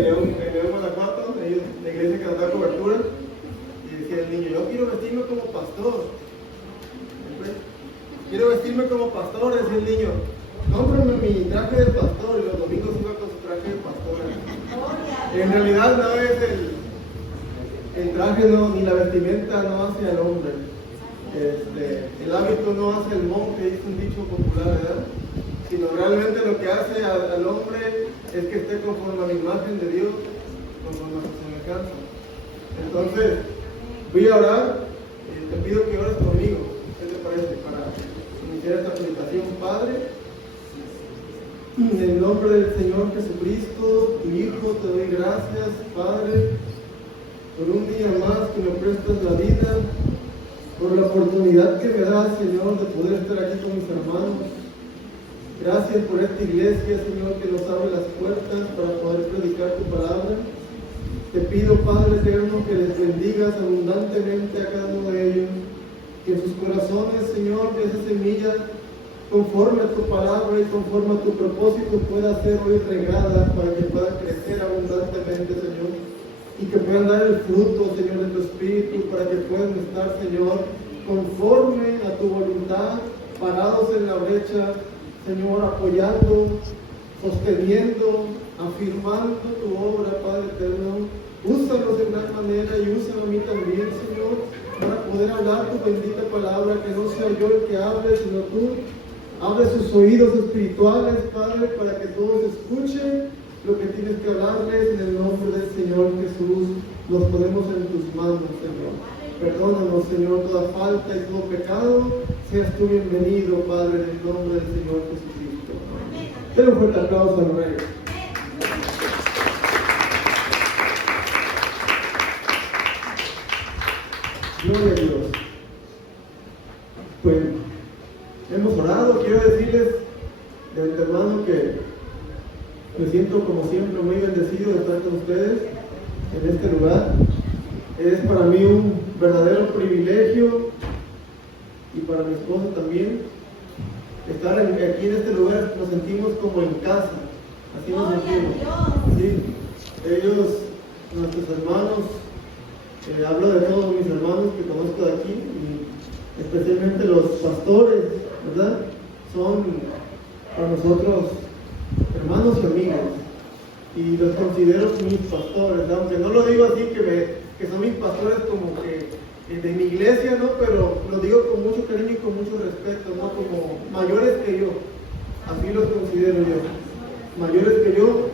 León, Guanajuato, la iglesia que nos da cobertura, y decía el niño, yo quiero vestirme como pastor. Quiero vestirme como pastor, decía el niño. Cómprame mi traje de pastor, y los domingos iba con su traje de pastor. En realidad no es el traje, no, ni la vestimenta no hace al hombre. El hábito no hace el monje, dice un dicho popular, ¿verdad? Sino realmente lo que hace al hombre es que esté conforme a la imagen de Dios, conforme a su semejanza. Entonces, voy a orar, te pido que ores conmigo, ¿qué te parece? Para iniciar esta predicación. Padre, en el nombre del Señor Jesucristo, tu Hijo, te doy gracias, Padre, por un día más que me prestas la vida, por la oportunidad que me das, Señor, de poder estar aquí con mis hermanos. Gracias por esta iglesia, Señor, que nos abre las puertas para poder predicar tu palabra. Te pido, Padre eterno, que les bendigas abundantemente a cada uno de ellos, que en sus corazones, Señor, que esa semilla, conforme a tu palabra y conforme a tu propósito, pueda ser hoy regada para que pueda crecer abundantemente, Señor, y que puedan dar el fruto, Señor, de tu Espíritu, para que puedan estar, Señor, conforme a tu voluntad, parados en la brecha, Señor, apoyando, sosteniendo, afirmando tu obra, Padre eterno. Úsanos de gran manera y úsame a mí también, Señor, para poder hablar tu bendita palabra, que no sea yo el que hable, sino tú. Abre sus oídos espirituales, Padre, para que todos escuchen lo que tienes que hablarles. En el nombre del Señor Jesús, los ponemos en tus manos, Señor. Perdónanos, Señor, toda falta y todo pecado. Seas tú bienvenido, Padre, en el nombre del Señor Jesucristo. Denle un fuerte aplauso al Rey. Gloria a Dios. Pues hemos orado. Quiero decirles de antemano que me siento, como siempre, muy bendecido de estar con ustedes en este lugar. Es para mí un verdadero privilegio, y para mi esposa también, estar aquí en este lugar. Nos sentimos como en casa, así nos sentimos. Sí. Ellos, nuestros hermanos, hablo de todos mis hermanos que conozco de aquí, y especialmente los pastores, ¿verdad? Son para nosotros hermanos y amigos, y los considero mis pastores, ¿no? Aunque no lo digo así que son mis pastores como que de mi iglesia, ¿no? Pero lo digo con mucho cariño y con mucho respeto, ¿no? Como mayores que yo, así los considero yo, mayores que yo.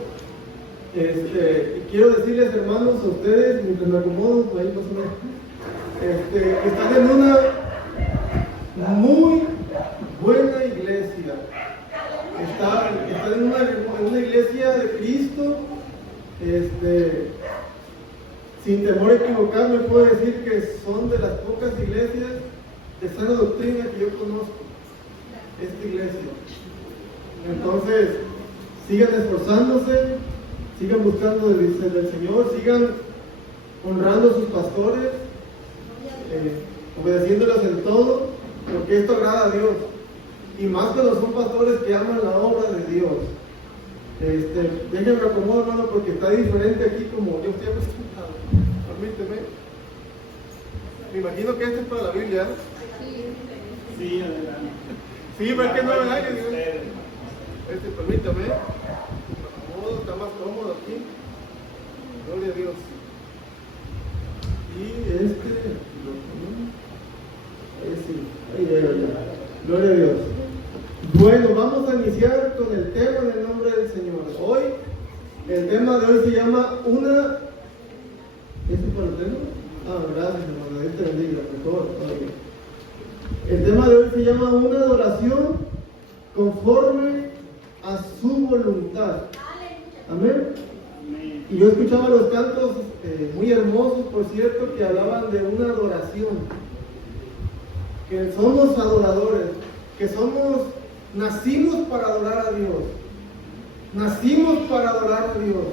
Quiero decirles, hermanos, a ustedes, mientras me acomodo, ahí más o menos, que están en una muy buena iglesia. Están en una iglesia de Cristo. Sin temor a equivocarme, puedo decir que son de las pocas iglesias de sana doctrina que yo conozco, esta iglesia. Entonces, sigan esforzándose, sigan buscando del Señor, sigan honrando a sus pastores, obedeciéndolos en todo, porque esto agrada a Dios. Y más cuando son pastores que aman la obra de Dios. Déjenme acomodar, hermano, porque está diferente aquí como yo estoy acostumbrado. Permíteme. Me imagino que este es para la Biblia. Sí, adelante. Sí, ¿para qué no, verdad? Permítame. Me acomodo, está más cómodo aquí. Gloria a Dios. Y ahí llega ya. Gloria a Dios. Bueno, vamos a iniciar con el tema en el nombre del Señor. Hoy, el tema de hoy se llama una... ¿Este para el tema? Gracias, hermano. Dios te bendiga, mejor. El tema de hoy se llama una adoración conforme a su voluntad. Amén. Y yo escuchaba los cantos muy hermosos, por cierto, que hablaban de una adoración. Que somos adoradores, que nacimos para adorar a Dios. Nacimos para adorar a Dios.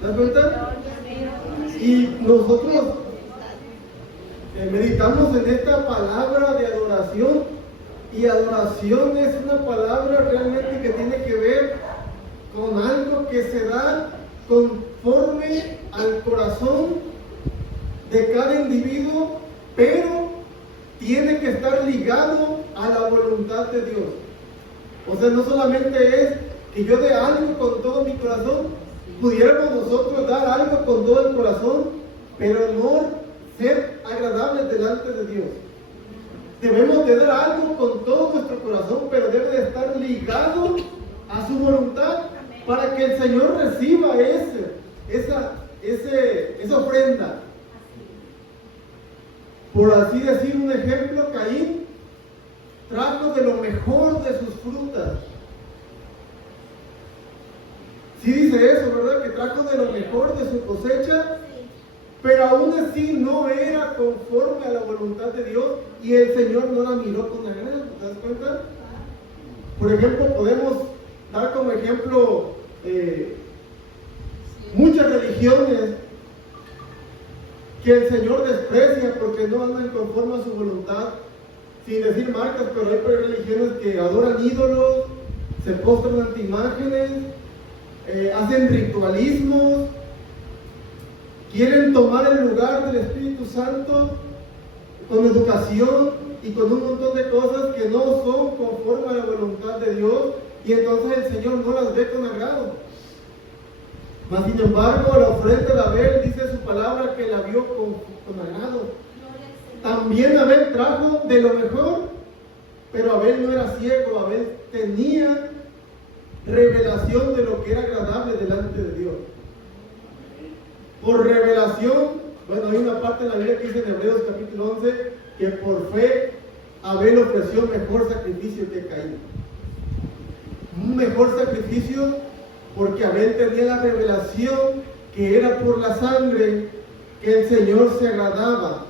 ¿Te das cuenta? Y nosotros meditamos en esta palabra de adoración, y adoración es una palabra realmente que tiene que ver con algo que se da conforme mueve al corazón de cada individuo, pero tiene que estar ligado a la voluntad de Dios. O sea, no solamente es que yo dé algo con todo mi corazón, pudiéramos nosotros dar algo con todo el corazón, pero no ser agradables delante de Dios. Debemos de dar algo con todo nuestro corazón, pero debe de estar ligado a su voluntad para que el Señor reciba esa ofrenda. Por así decir un ejemplo, Caín trajo de lo mejor de sus frutas. Sí dice eso, ¿verdad? Que trajo de lo mejor de su cosecha, pero aún así no era conforme a la voluntad de Dios y el Señor no la miró con agrado. ¿Te das cuenta? Por ejemplo, podemos dar como ejemplo muchas religiones que el Señor desprecia porque no andan conforme a su voluntad, sin decir marcas, pero hay religiones que adoran ídolos, se postran ante imágenes, hacen ritualismos, quieren tomar el lugar del Espíritu Santo con educación y con un montón de cosas que no son conforme a la voluntad de Dios, y entonces el Señor no las ve con agrado. Mas sin embargo, la ofrenda de Abel dice su palabra que la vio con agrado. También Abel trajo de lo mejor, pero Abel no era ciego, Abel tenía revelación de lo que era agradable delante de Dios. Por revelación, bueno, hay una parte en la Biblia que dice en Hebreos capítulo 11 que por fe Abel ofreció mejor sacrificio que Caín. Un mejor sacrificio porque Abel tenía la revelación que era por la sangre que el Señor se agradaba.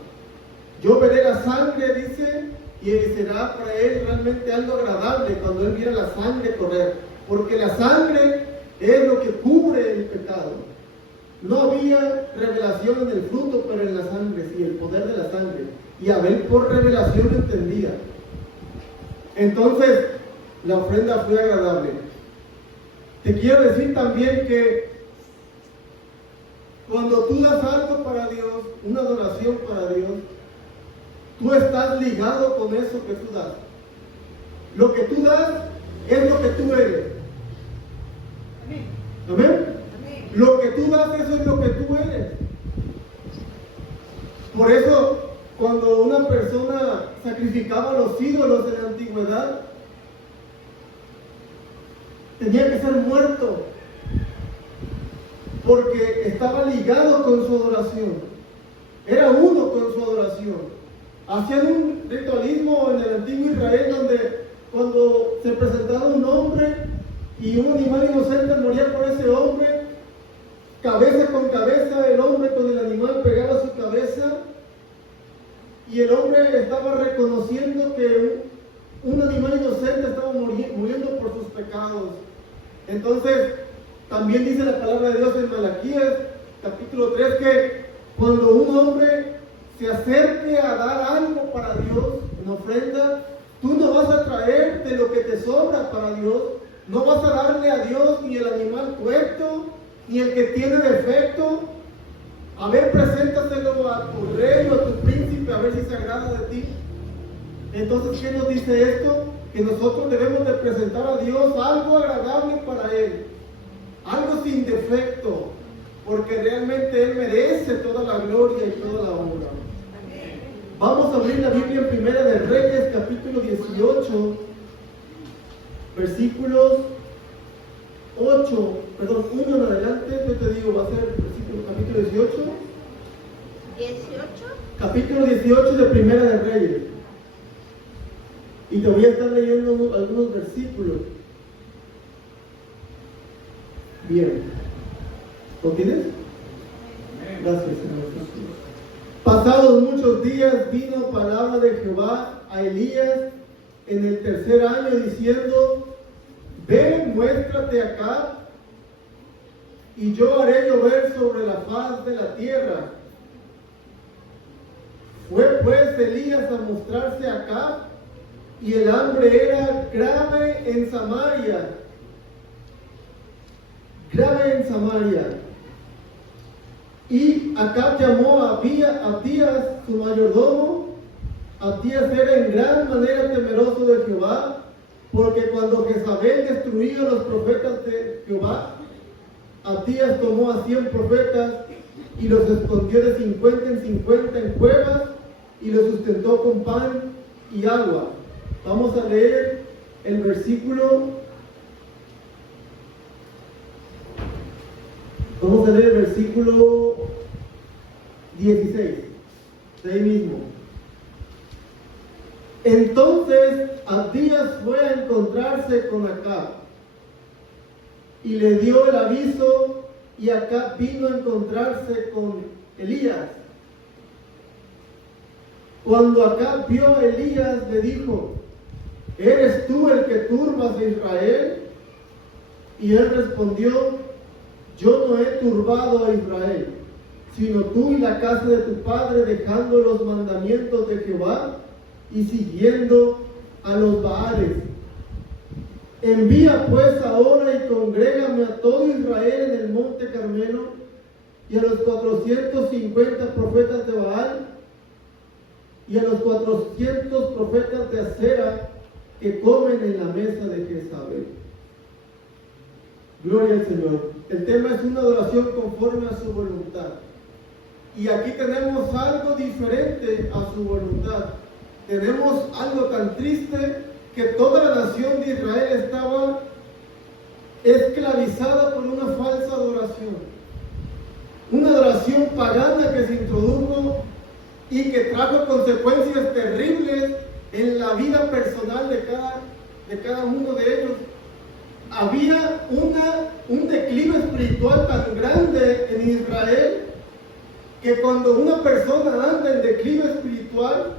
Yo veré la sangre, dice, y será para él realmente algo agradable cuando él viera la sangre correr, porque la sangre es lo que cubre el pecado. No había revelación en el fruto, pero en la sangre, sí, el poder de la sangre. Y Abel por revelación lo entendía. Entonces, la ofrenda fue agradable. Te quiero decir también que cuando tú das algo para Dios, una adoración para Dios, tú estás ligado con eso que tú das. Lo que tú das es lo que tú eres. ¿Amén? Lo que tú das, eso es lo que tú eres. Por eso, cuando una persona sacrificaba a los ídolos en la antigüedad, tenía que ser muerto, porque estaba ligado con su adoración. Era uno con su adoración. Hacían un ritualismo en el antiguo Israel donde cuando se presentaba un hombre y un animal inocente moría por ese hombre, cabeza con cabeza, el hombre con el animal pegaba su cabeza y el hombre estaba reconociendo que un animal inocente estaba muriendo por sus pecados. Entonces, también dice la palabra de Dios en Malaquías, capítulo 3, que cuando un hombre se acerque a dar algo para Dios, una ofrenda, tú no vas a traer de lo que te sobra para Dios, no vas a darle a Dios ni el animal tuerto, ni el que tiene defecto. A ver, preséntaselo a tu rey o a tu príncipe, a ver si se agrada de ti. Entonces, ¿qué nos dice esto? Que nosotros debemos de presentar a Dios algo agradable para Él, algo sin defecto, porque realmente Él merece toda la gloria y toda la honra. Vamos a abrir la Biblia en Primera de Reyes, capítulo 18, versículos 1 en adelante. Yo te digo, va a ser el capítulo 18. Capítulo 18 de Primera de Reyes. Y te voy a estar leyendo algunos versículos. Bien. ¿Lo tienes? Gracias, Señor. Pasados muchos días vino palabra de Jehová a Elías en el tercer año diciendo: Ve, muéstrate acá, y yo haré llover sobre la faz de la tierra. Fue pues Elías a mostrarse acá, y el hambre era grave en Samaria. Y Acab llamó a Abdías, su mayordomo. Abdías era en gran manera temeroso de Jehová, porque cuando Jezabel destruía a los profetas de Jehová, Abdías tomó a 100 profetas y los escondió de 50 en 50 en cuevas y los sustentó con pan y agua. Vamos a leer el versículo 16, de ahí mismo. Entonces Abdías fue a encontrarse con Acab y le dio el aviso, y Acab vino a encontrarse con Elías. Cuando Acab vio a Elías, le dijo: ¿eres tú el que turbas a Israel? Y él respondió: yo no he turbado a Israel, sino tú y la casa de tu padre, dejando los mandamientos de Jehová y siguiendo a los Baales. Envía pues ahora y congrégame a todo Israel en el monte Carmelo, y a los 450 profetas de Baal y a los 400 profetas de Acera que comen en la mesa de Jezabel. Gloria al Señor. El tema es una adoración conforme a su voluntad. Y aquí tenemos algo diferente a su voluntad. Tenemos algo tan triste, que toda la nación de Israel estaba esclavizada por una falsa adoración. Una adoración pagana que se introdujo y que trajo consecuencias terribles en la vida personal de cada uno de ellos. Había un declive espiritual tan grande en Israel, que cuando una persona anda en declive espiritual,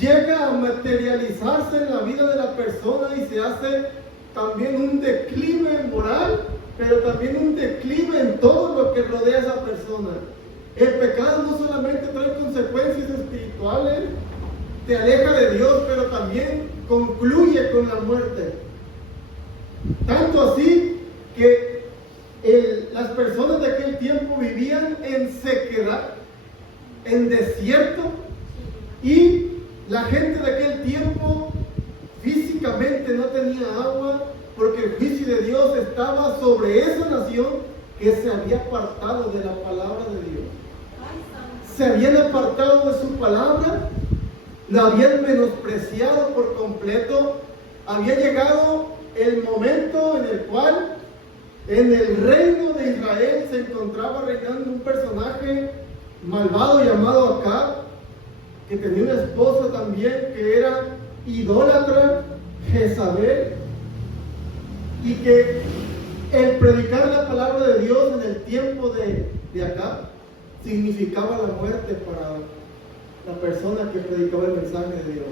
llega a materializarse en la vida de la persona y se hace también un declive moral, pero también un declive en todo lo que rodea a esa persona. El pecado no solamente trae consecuencias espirituales, te aleja de Dios, pero también concluye con la muerte. Tanto así que las personas de aquel tiempo vivían en sequedad, en desierto, y la gente de aquel tiempo físicamente no tenía agua, porque el juicio de Dios estaba sobre esa nación que se había apartado de la palabra de Dios. Se habían apartado de su palabra, la habían menospreciado por completo. Había llegado el momento en el cual en el reino de Israel se encontraba reinando un personaje malvado llamado Acab, que tenía una esposa también que era idólatra, Jezabel, y que el predicar la palabra de Dios en el tiempo de Acab significaba la muerte para la persona que predicaba el mensaje de Dios.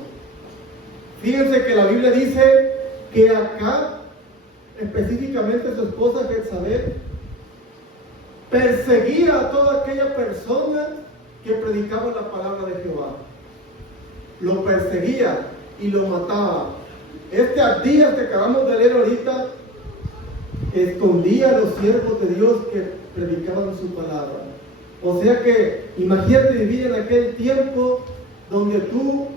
Fíjense que la Biblia dice que Acab, específicamente su esposa Jezabel, perseguía a toda aquella persona que predicaba la palabra de Jehová. Lo perseguía y lo mataba. Este Abdías que acabamos de leer ahorita escondía a los siervos de Dios que predicaban su palabra. O sea que imagínate vivir en aquel tiempo donde tú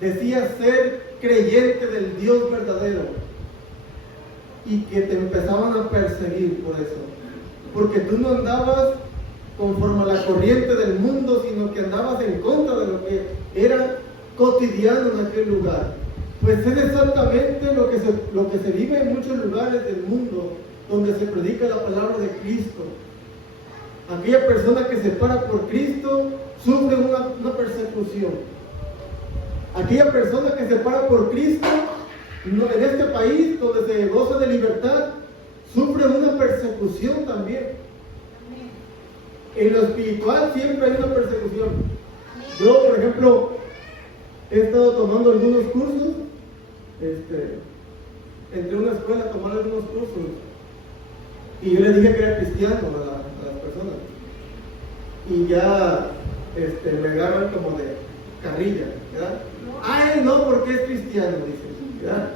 decías ser creyente del Dios verdadero y que te empezaban a perseguir por eso, porque tú no andabas conforme a la corriente del mundo, sino que andabas en contra de lo que era cotidiano en aquel lugar. Pues es exactamente lo que se vive en muchos lugares del mundo donde se predica la palabra de Cristo. Aquella persona que se para por Cristo sufre una persecución. Aquella persona que se para por Cristo en este país donde se goza de libertad sufre una persecución también. En lo espiritual siempre hay una persecución. Yo, por ejemplo, he estado tomando algunos cursos, entré a una escuela a tomar algunos cursos y yo les dije que era cristiano a las personas, y ya me agarran como de carrilla, ¿verdad? Ay, no, porque es cristiano, dicen, ¿verdad?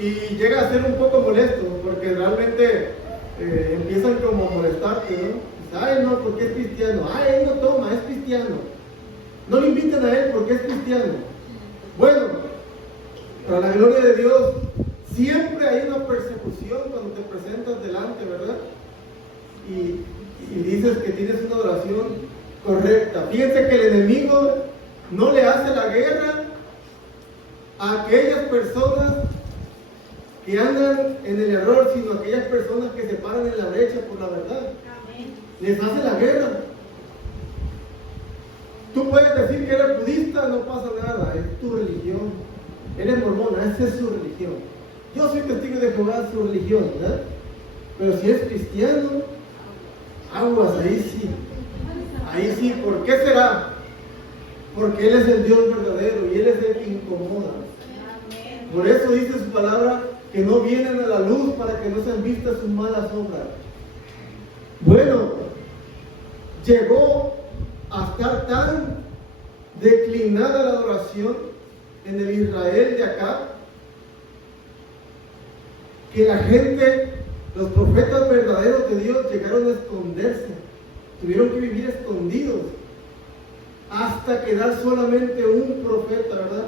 Y llega a ser un poco molesto, porque realmente empiezan como a molestarte, ¿no? Ay, no, porque es cristiano. Ay, él no toma, es cristiano. No le inviten a él porque es cristiano. Bueno, para la gloria de Dios, siempre hay una persecución cuando te presentas delante, ¿verdad? Y dices que tienes una oración correcta. Fíjense que el enemigo no le hace la guerra a aquellas personas que andan en el error, sino a aquellas personas que se paran en la brecha por la verdad. Amén. Les hace la guerra. Tú puedes decir que eres budista, no pasa nada, es tu religión. Eres mormona, esa es su religión. Yo soy testigo de Jehová, es su religión, ¿verdad? Pero si es cristiano, aguas, ahí sí, ¿por qué será? Porque Él es el Dios verdadero y Él es el que incomoda. Por eso dice su palabra que no vienen a la luz para que no sean vistas sus malas obras. Bueno, llegó a estar tan declinada la adoración en el Israel de acá que la gente, los profetas verdaderos de Dios llegaron a esconderse, tuvieron que vivir escondidos hasta quedar solamente un profeta, ¿verdad?,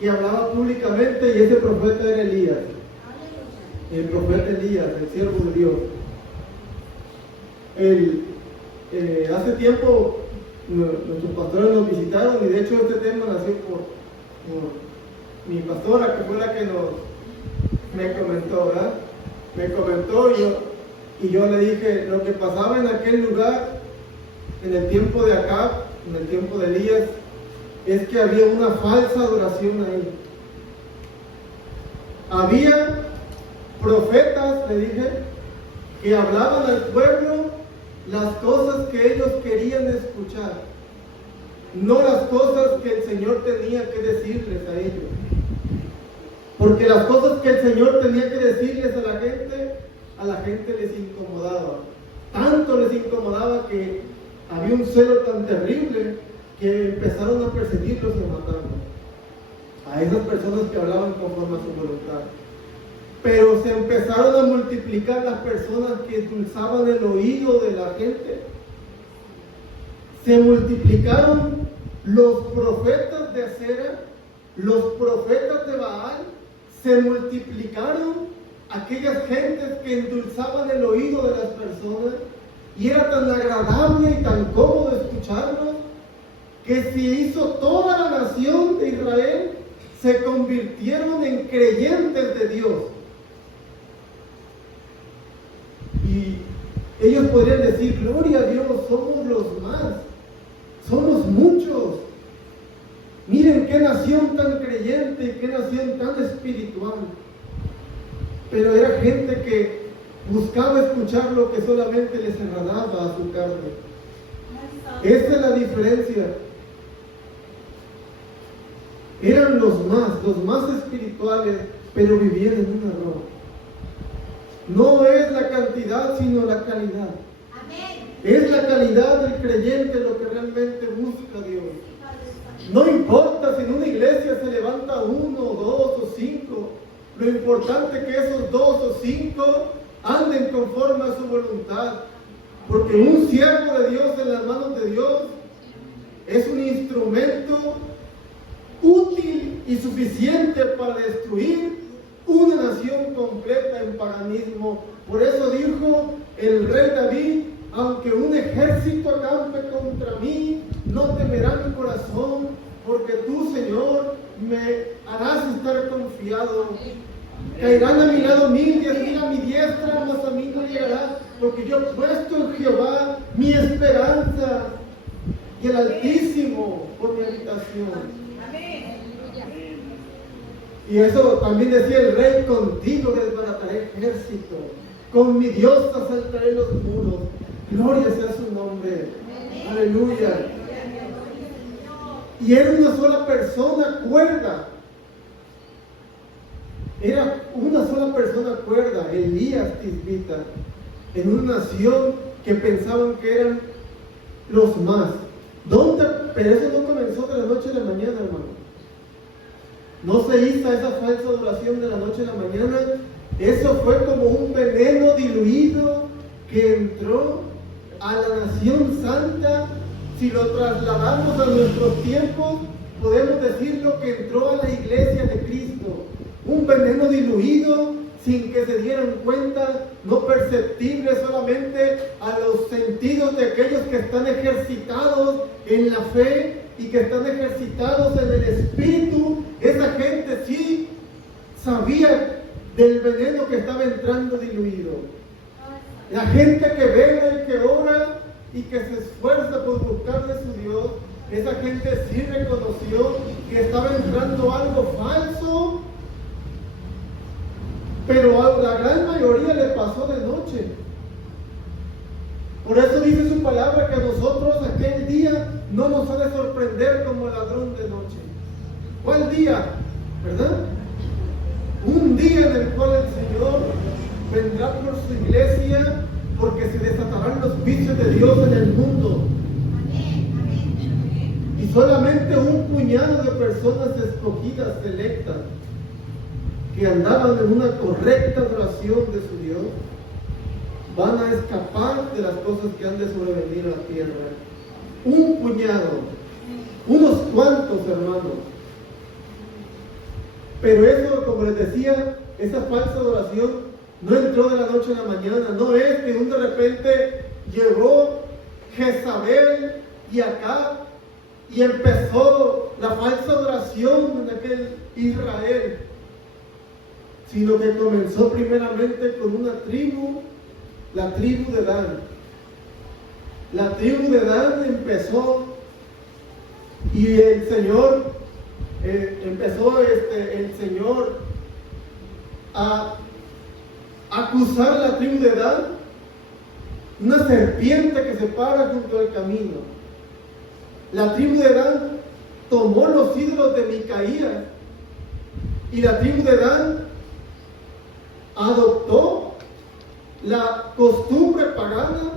que hablaba públicamente, y ese profeta era Elías, el profeta Elías, el siervo de Dios. Hace tiempo nuestros pastores nos visitaron, y de hecho este tema nació por mi pastora, que fue la que me comentó, ¿verdad? Me comentó, y yo le dije lo que pasaba en aquel lugar en el tiempo de Acab, en el tiempo de Elías, es que había una falsa adoración ahí. Había profetas, le dije, que hablaban al pueblo las cosas que ellos querían escuchar, no las cosas que el Señor tenía que decirles a ellos. Porque las cosas que el Señor tenía que decirles a la gente les incomodaba. Tanto les incomodaba que había un celo tan terrible que empezaron a perseguirlos y a matarlos. A esas personas que hablaban conforme a su voluntad. Pero se empezaron a multiplicar las personas que endulzaban el oído de la gente. Se multiplicaron los profetas de Acera, los profetas de Baal. Se multiplicaron aquellas gentes que endulzaban el oído de las personas, y era tan agradable y tan cómodo escucharlos que se hizo toda la nación de Israel, se convirtieron en creyentes de Dios. Y ellos podrían decir: gloria a Dios, somos los más, somos muchos. Miren qué nación tan creyente, qué nación tan espiritual. Pero era gente que buscaba escuchar lo que solamente les agradaba a su carne. Esa es la diferencia. Eran los más espirituales, pero vivían en un error. No es la cantidad, sino la calidad. Es la calidad del creyente lo que realmente busca Dios. No importa si en una iglesia se levanta 1, 2 o 5. Lo importante es que esos 2 o 5 anden conforme a su voluntad. Porque un siervo de Dios en las manos de Dios es un instrumento útil y suficiente para destruir una nación completa en paganismo. Por eso dijo el rey David: aunque un ejército acampe contra mí, no temerá mi corazón, porque tú, Señor, me harás estar confiado. Caerán a mi lado 1000, 10,000 a mi diestra, mas a mí no llegará, porque yo he puesto en Jehová mi esperanza, y el Altísimo por mi habitación. Y eso también decía el rey: contigo desbarataré ejército, con mi Dios asaltaré los muros. Gloria sea su nombre. Aleluya. Y era una sola persona cuerda. Era una sola persona cuerda, Elías Tisbita, en una nación que pensaban que eran los más. Pero eso no comenzó de la noche a la mañana, hermano. No se hizo esa falsa adoración de la noche a la mañana, Eso fue como un veneno diluido que entró a la nación santa. Si lo trasladamos a nuestros tiempos, podemos decir lo que entró a la iglesia de Cristo. Un veneno diluido sin que se dieran cuenta, no perceptible solamente a los sentidos de aquellos que están ejercitados en la fe y que están ejercitados en el Espíritu. Esa gente sí sabía del veneno que estaba entrando diluido. La gente que vela y que ora y que se esfuerza por buscar de su Dios, esa gente sí reconoció que estaba entrando algo falso, pero a la gran mayoría le pasó de noche. Por eso dice su palabra que a nosotros aquel día no nos ha de sorprender como ladrón de noche. ¿Cuál día? ¿Verdad? Un día en el cual el Señor vendrá por su iglesia, porque se desatarán los vicios de Dios en el mundo. Y solamente un puñado de personas escogidas, selectas, que andaban en una correcta adoración de su Dios, van a escapar de las cosas que han de sobrevenir a la tierra. Un puñado, unos cuantos, hermanos. Pero eso, como les decía, esa falsa adoración no entró de la noche a la mañana. No es que de repente llegó Jezabel y acá y empezó la falsa adoración en aquel Israel, sino que comenzó primeramente con una tribu, la tribu de Dan. La tribu de Dan empezó y el Señor el Señor a acusar a la tribu de Dan, una serpiente que se para junto al camino. La tribu de Dan tomó los ídolos de Micaías y la tribu de Dan adoptó la costumbre pagana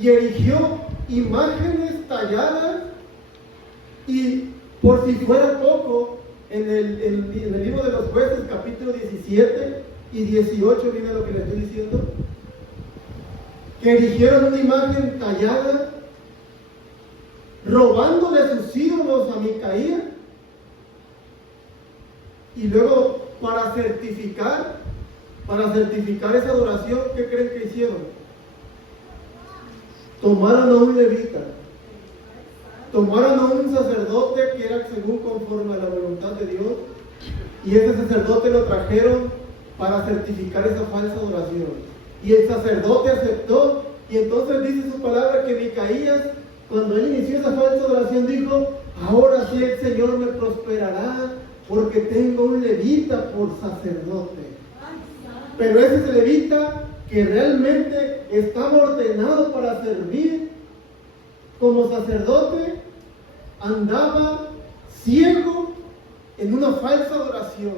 y erigió imágenes talladas. Y por si fuera poco, en el libro de los Jueces, capítulo 17 y 18, viene lo que le estoy diciendo, que erigieron una imagen tallada, robándole sus ídolos a Micaías, y luego para certificar esa adoración, ¿qué creen que hicieron? Tomaron a un levita, tomaron a un sacerdote que era según conforme a la voluntad de Dios, y ese sacerdote lo trajeron para certificar esa falsa adoración. Y el sacerdote aceptó, y entonces dice su palabra que Micaías, cuando él inició esa falsa adoración, dijo: ahora sí el Señor me prosperará, porque tengo un levita por sacerdote. Pero ese levita que realmente estaba ordenado para servir como sacerdote, andaba ciego en una falsa adoración.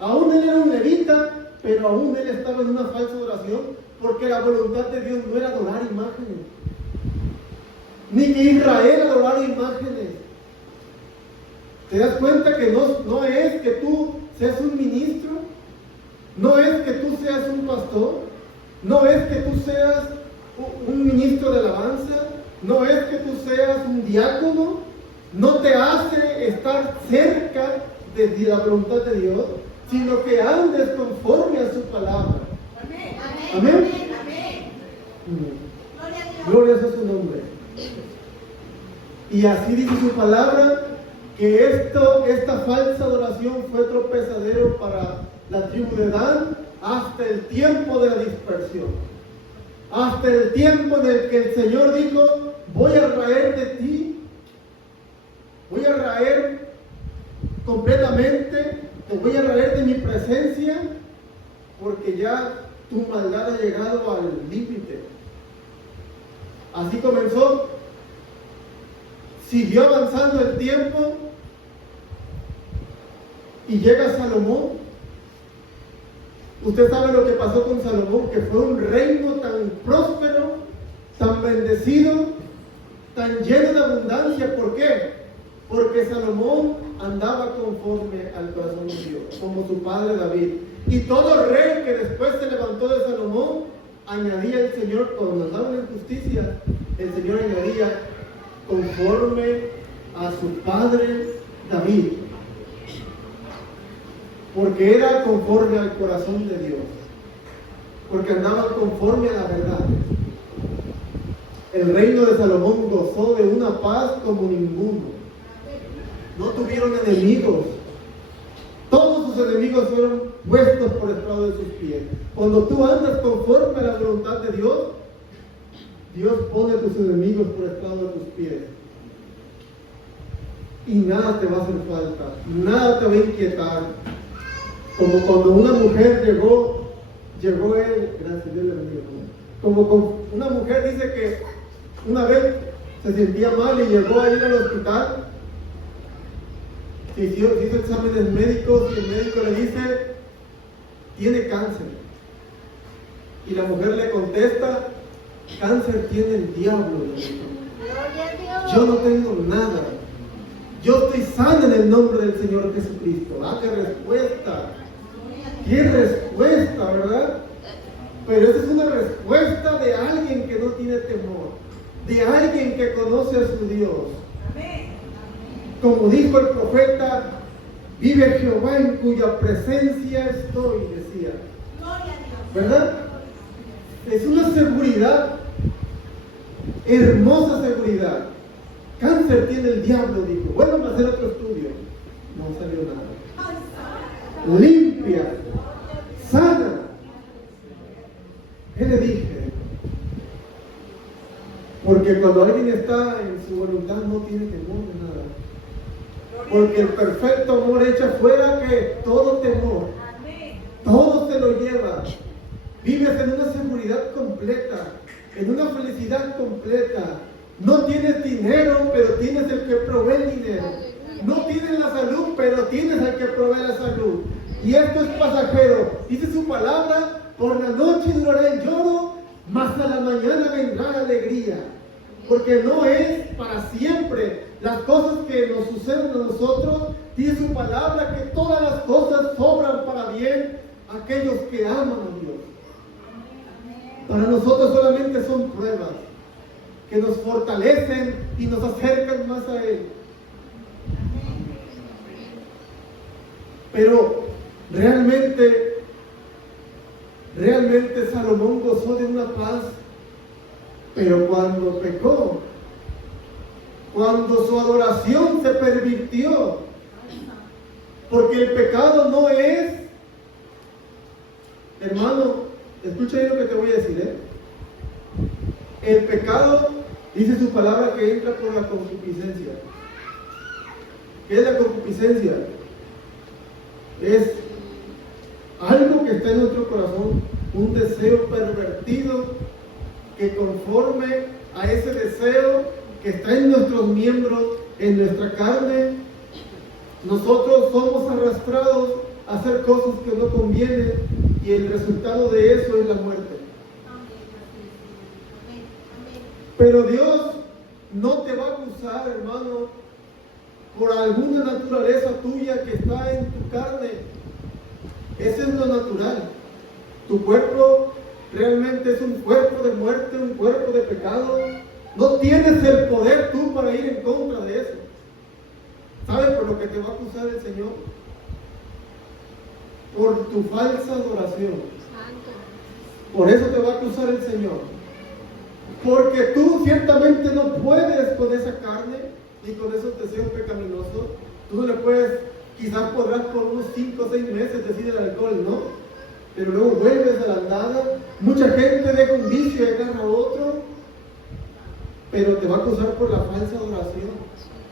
Aún él era un levita, pero aún él estaba en una falsa adoración, porque la voluntad de Dios no era adorar imágenes, ni que Israel adorara imágenes. ¿Te das cuenta que no es que tú seas un ministro? No es que tú seas un pastor, no es que tú seas un ministro de alabanza, no es que tú seas un diácono, no te hace estar cerca de la voluntad de Dios, sino que andes conforme a su palabra. Amén. Amén. Amén. Amén. Gloria a su nombre. Y así dice su palabra, que esta falsa adoración fue tropezadero para la tribu de Dan hasta el tiempo de la dispersión, hasta el tiempo en el que el Señor dijo: voy a raer de ti, voy a raer completamente, te voy a raer de mi presencia, porque ya tu maldad ha llegado al límite. Así comenzó. Siguió avanzando el tiempo y llega Salomón. Usted sabe lo que pasó con Salomón, que fue un reino tan próspero, tan bendecido, tan lleno de abundancia. ¿Por qué? Porque Salomón andaba conforme al corazón de Dios, como su padre David. Y todo rey que después se levantó de Salomón, añadía el Señor, cuando andaba en justicia, el Señor añadía conforme a su padre David. Porque era conforme al corazón de Dios. Porque andaba conforme a la verdad. El reino de Salomón gozó de una paz como ninguno. No tuvieron enemigos. Todos sus enemigos fueron puestos por estrado de sus pies. Cuando tú andas conforme a la voluntad de Dios, Dios pone tus enemigos por estrado de tus pies. Y nada te va a hacer falta, nada te va a inquietar. Como cuando una mujer llegó él, gracias, Dios le bendiga. Como una mujer dice que una vez se sentía mal y llegó a ir al hospital. Se hizo exámenes médicos y el médico le dice, tiene cáncer. Y la mujer le contesta, cáncer tiene el diablo. Yo no tengo nada. Yo estoy sana en el nombre del Señor Jesucristo. Ah, qué respuesta. Qué respuesta, ¿verdad? Pero esa es una respuesta de alguien que no tiene temor. De alguien que conoce a su Dios. Como dijo el profeta, vive Jehová en cuya presencia estoy, decía. ¿Verdad? Es una seguridad, hermosa seguridad. Cáncer tiene el diablo, dijo. Bueno, a hacer otro estudio. No salió nada. Limpia, sana. ¿Qué le dije? Porque cuando alguien está en su voluntad no tiene temor de nada. Porque el perfecto amor echa fuera que todo temor. Todo se lo lleva. Vives en una seguridad completa, en una felicidad completa. No tienes dinero, pero tienes el que provee el dinero. No tienes la salud, pero tienes al que provee la salud. Y esto es pasajero. Dice su palabra, por la noche durará el lloro, mas a la mañana vendrá la alegría. Porque no es para siempre. Las cosas que nos suceden a nosotros, dice su palabra que todas las cosas sobran para bien a aquellos que aman a Dios. Para nosotros solamente son pruebas que nos fortalecen y nos acercan más a Él. Pero realmente Salomón gozó de una paz, pero cuando pecó, cuando su adoración se pervirtió, porque el pecado no es, hermano, escucha ahí lo que te voy a decir, el pecado, dice su palabra, que entra por la concupiscencia. ¿Qué es la concupiscencia? Es algo que está en nuestro corazón, un deseo pervertido que conforme a ese deseo que está en nuestros miembros, en nuestra carne, nosotros somos arrastrados a hacer cosas que no convienen y el resultado de eso es la muerte. Pero Dios no te va a acusar, hermano, por alguna naturaleza tuya que está en tu carne. Ese es lo natural. Tu cuerpo realmente es un cuerpo de muerte, un cuerpo de pecado. No tienes el poder tú para ir en contra de eso. ¿Sabes por lo que te va a acusar el Señor? Por tu falsa adoración. Por eso te va a acusar el Señor. Porque tú ciertamente no puedes con esa carne y con esos deseos pecaminosos. Tú no le puedes, quizás podrás por unos 5 o 6 meses decir el alcohol, ¿no? Pero luego vuelves a la nada. Mucha gente deja un vicio y agarra otro, pero te va a acusar por la falsa adoración.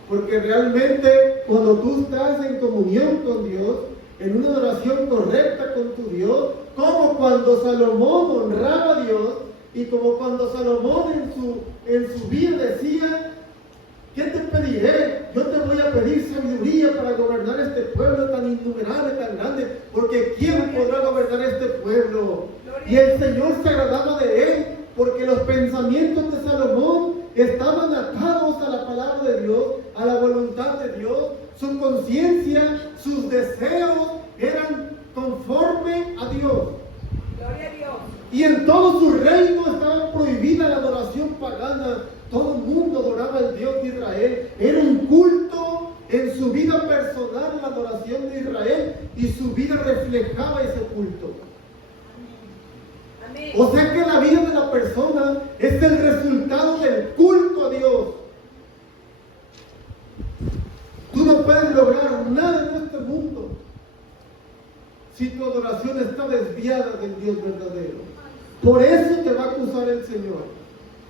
Porque realmente cuando tú estás en comunión con Dios, en una adoración correcta con tu Dios, como cuando Salomón honraba a Dios, y como cuando Salomón en su vida decía, ¿qué te pediré? Yo te voy a pedir sabiduría para gobernar este pueblo tan innumerable, tan grande, porque ¿quién podrá gobernar este pueblo? Y el Señor se agradaba de él, porque los pensamientos de Salomón estaban atados a la palabra de Dios, a la voluntad de Dios. Su conciencia, sus deseos eran conforme a Dios. Gloria a Dios. Y en todo su reino estaba prohibida la adoración pagana. Todo el mundo adoraba al Dios de Israel. Era un culto en su vida personal, la adoración de Israel, y su vida reflejaba ese culto. Amén. O sea que la vida de la persona es el resultado del culto a Dios. Tú no puedes lograr nada en este mundo si tu adoración está desviada del Dios verdadero. Por eso te va a acusar el Señor.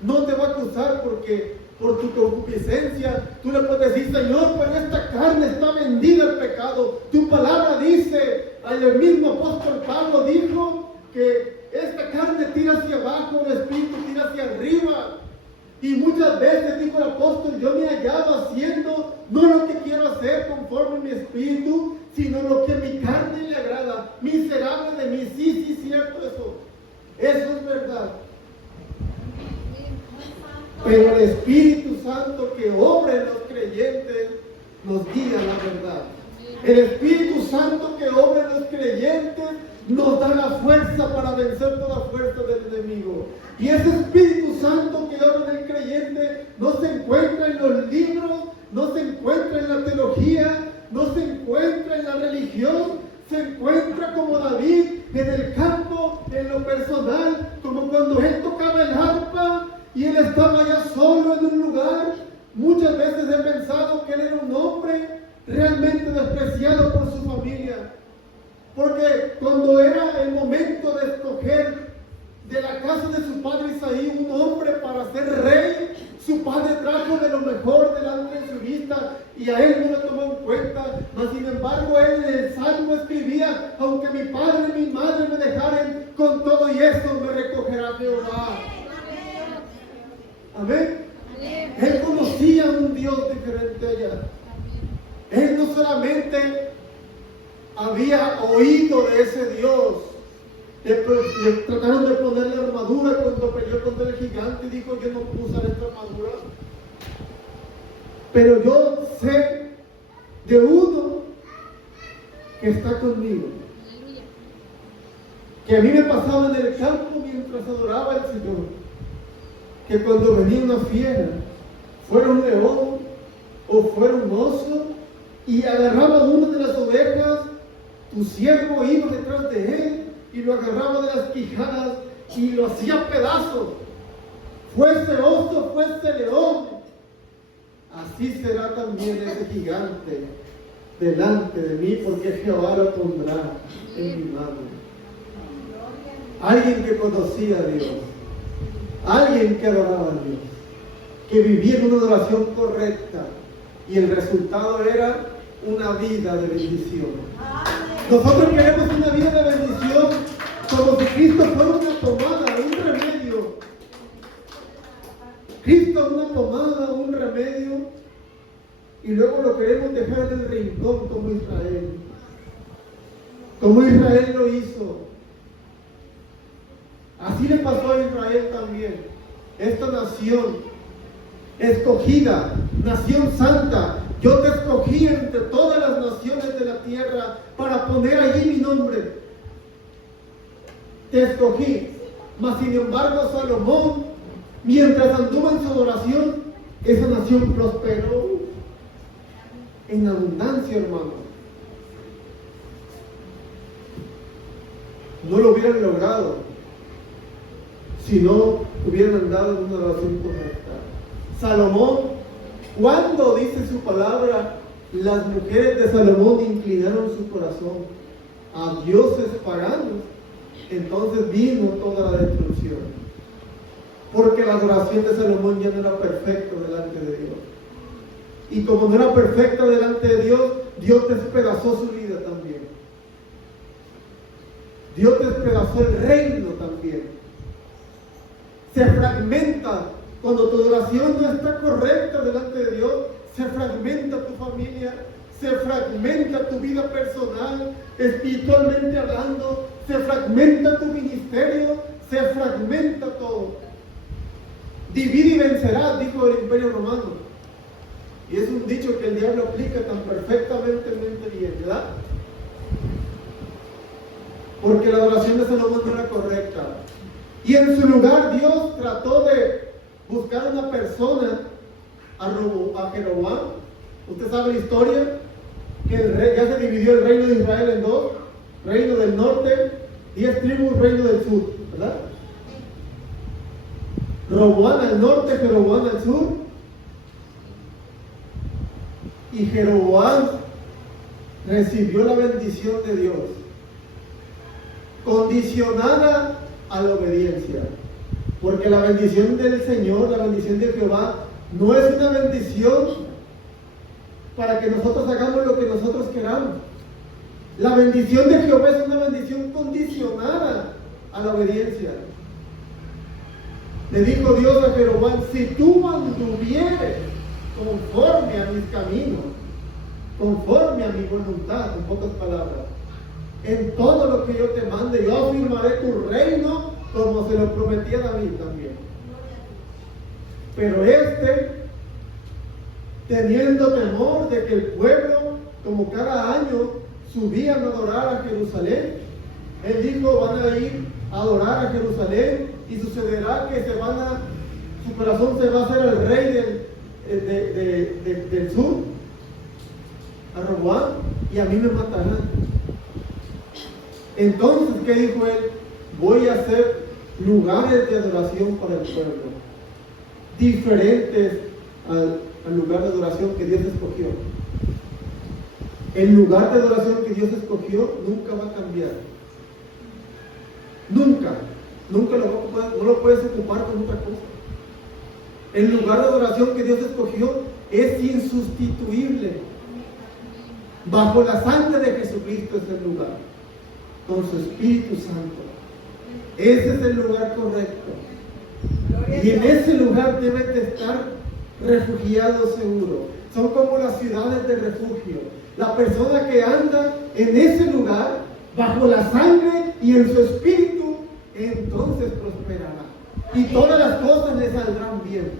No te va a acusar porque por tu concupiscencia tú le puedes decir: Señor, pero esta carne está vendida al pecado. Tu palabra dice, el mismo apóstol Pablo dijo que esta carne tira hacia abajo, el espíritu tira hacia arriba. Y muchas veces, dijo el apóstol, yo me hallaba haciendo no lo que quiero hacer conforme a mi espíritu, sino lo que mi carne le agrada. Miserable de mí. Sí, cierto eso. Eso es verdad. Pero el Espíritu Santo que obra en los creyentes nos guía a la verdad. El Espíritu Santo que obra en los creyentes nos da la fuerza para vencer toda fuerza del enemigo. Y ese Espíritu Santo que obra en el creyente no se encuentra en los libros, no se encuentra en la teología, no se encuentra en la religión. Se encuentra como David en el campo, en lo personal, como cuando él tocaba el arpa y él estaba allá solo en un lugar. Muchas veces he pensado que él era un hombre realmente despreciado por su familia, porque cuando era el momento de escoger de la casa de su padre Isaí un hombre para ser rey, su padre trajo de lo mejor delante de su vista y a él no lo tomó en cuenta. Mas sin embargo él en el salmo escribía: aunque mi padre y mi madre me dejaren, con todo y eso me recogerá Jehová. Amén. Él conocía a un Dios diferente allá. Él no solamente había oído de ese Dios. Le trataron de poner la armadura cuando peleó contra el gigante y dijo: yo no puedo usar esta armadura. Pero yo sé de uno que está conmigo. Que a mí me pasaba en el campo mientras adoraba al Señor, que cuando venía una fiera, fuera un león o fuera un oso, y agarraba una de las ovejas, tu siervo iba detrás de él y lo agarraba de las quijadas y lo hacía pedazos. Fuese oso, fuese león, así será también ese gigante delante de mí, porque Jehová lo pondrá en mi mano. Alguien que conocía a Dios, alguien que adoraba a Dios, que vivía en una adoración correcta, y el resultado era una vida de bendición. Nosotros queremos una vida de bendición como si Cristo fuera una pomada, un remedio. Cristo es una pomada, un remedio, y luego lo queremos dejar en el rincón como Israel. Como Israel lo hizo. Así le pasó a Israel también. Esta nación escogida, nación santa. Yo te escogí entre todas las naciones de la tierra para poner allí mi nombre. Te escogí. Mas sin embargo Salomón, mientras anduvo en su adoración, esa nación prosperó en abundancia, hermano. No lo hubieran logrado si no hubieran andado en una adoración correcta. Salomón, cuando dice su palabra, las mujeres de Salomón inclinaron su corazón a dioses paganos, entonces vino toda la destrucción. Porque la adoración de Salomón ya no era perfecta delante de Dios. Y como no era perfecta delante de Dios, Dios despedazó su vida también. Dios despedazó el reino también. Se fragmenta. Cuando tu adoración no está correcta delante de Dios, se fragmenta tu familia, se fragmenta tu vida personal, espiritualmente hablando, se fragmenta tu ministerio, se fragmenta todo. Divide y vencerás, dijo el Imperio Romano. Y es un dicho que el diablo aplica tan perfectamente bien, ¿verdad? Porque la adoración de Salomón no era correcta. Y en su lugar Dios trató de buscar una persona a Jeroboam. Usted sabe la historia, que el rey, ya se dividió el reino de Israel en dos: reino del norte, 10 tribus, reino del sur, ¿verdad? Roboam al norte, Jeroboam al sur. Y Jeroboam recibió la bendición de Dios, condicionada a la obediencia. Porque la bendición del Señor, la bendición de Jehová, no es una bendición para que nosotros hagamos lo que nosotros queramos. La bendición de Jehová es una bendición condicionada a la obediencia. Le dijo Dios a Jeroboam: si tú anduvieres conforme a mis caminos, conforme a mi voluntad, en pocas palabras, en todo lo que yo te mande, yo afirmaré tu reino, como se lo prometí a David también. Pero teniendo temor de que el pueblo, como cada año, subían a adorar a Jerusalén, él dijo: van a ir a adorar a Jerusalén, y sucederá que su corazón se va a hacer el rey del sur, a Roboam, y a mí me matarán. Entonces, ¿qué dijo él? Voy a hacer lugares de adoración para el pueblo, diferentes al lugar de adoración que Dios escogió. El lugar de adoración que Dios escogió nunca va a cambiar. Nunca no lo puedes ocupar con otra cosa. El lugar de adoración que Dios escogió es insustituible. Bajo la sangre de Jesucristo es el lugar, con su Espíritu Santo. Ese es el lugar correcto. Y en ese lugar debes de estar refugiado seguro. Son como las ciudades de refugio. La persona que anda en ese lugar, bajo la sangre y en su espíritu, entonces prosperará. Y todas las cosas le saldrán bien.